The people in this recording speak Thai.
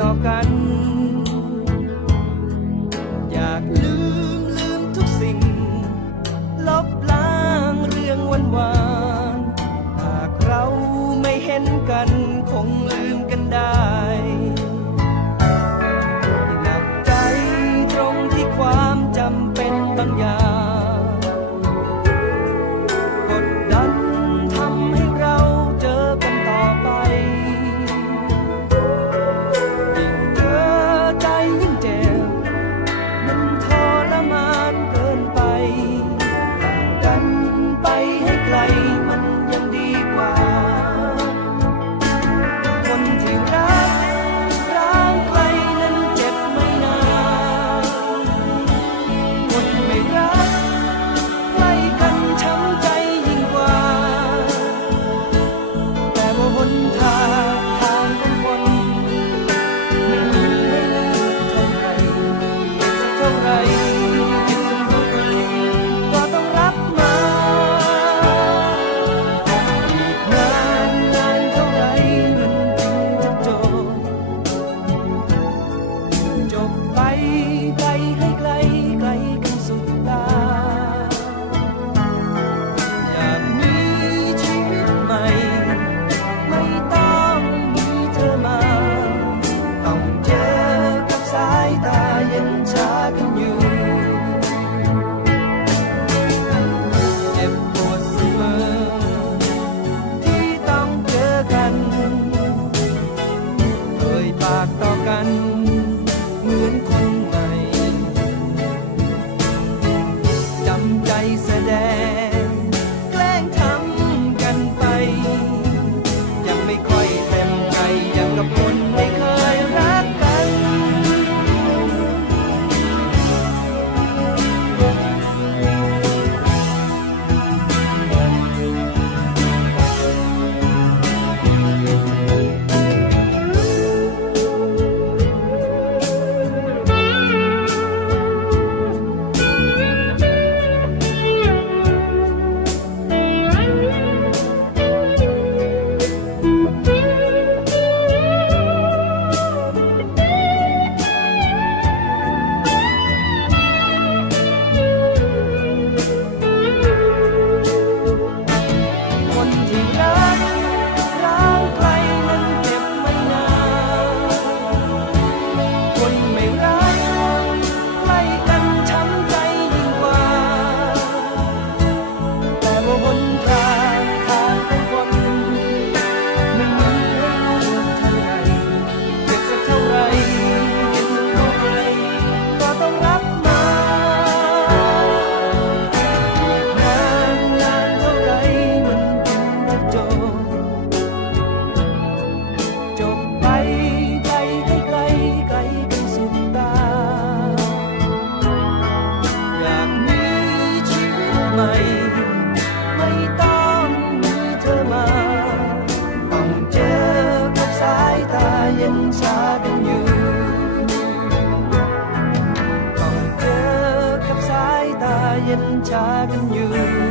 ต่อกัน ย็นชากันอยู่